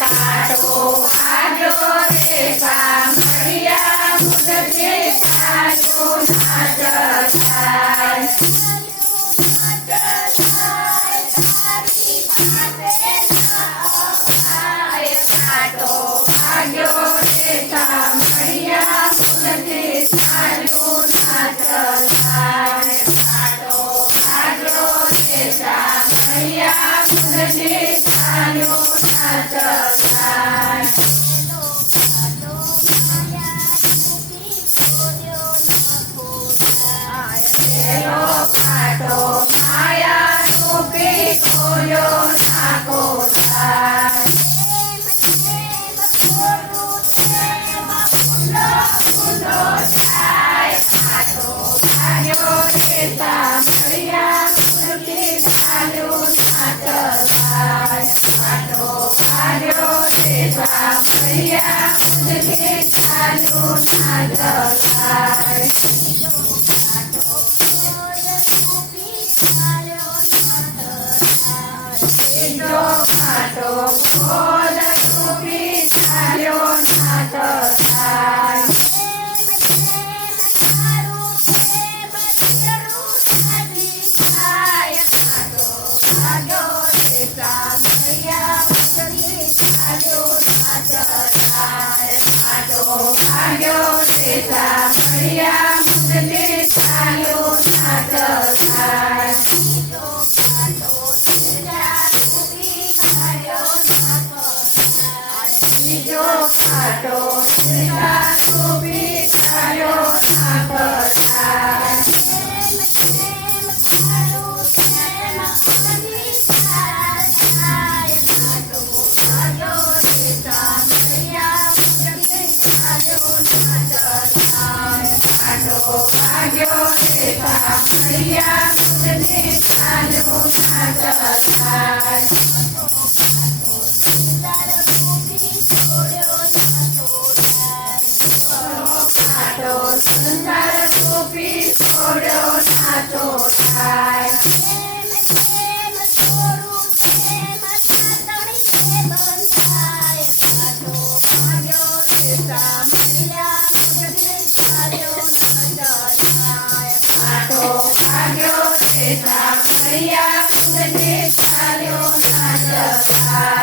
કાટો વાગ્યો રે સાંભળ્યા મુદતે ચાલ્યો ના જલાય. કાટો વાગ્યો રે સાંભળ્યા મુદતે ચાલ્યો ના જલાય. કાટો વાગ્યો રે સાંભળ્યા મુદતે ચાલ્યો ના જલાય. કાટો માયા રૂપી ખોલ્યો ના કોઠાર. કાટો વાગ્યો રે સાંભળ્યા મુદતે ચાલ્યો ના જલાય. કાટો વાગ્યો રે સાંભળ્યા મુદતે ચાલ્યો ના જલાય. કાટો ખોદ રૂપી ચાલ્યો ના જલાય. કાટો વાગ્યો રે સાંભળ્યા મુદતે ચાલ્યો ના જલાય. કાટો વાગ્યો રે સાંભળ્યા મુદતે ચાલ્યો ના જલાય. બીજો કાટો સીધા રૂપી ચાલ્યો ના જલાય. કાટો વાગ્યો રે સાંભળ્યા મુદતે ચાલ્યો ના જલાય. કાટો સુંદર રૂપી છોડ્યો ના ચોટાય. કાટો વાગ્યો રે સાંભળ્યા મુદતે ચાલ્યો ના જલાય.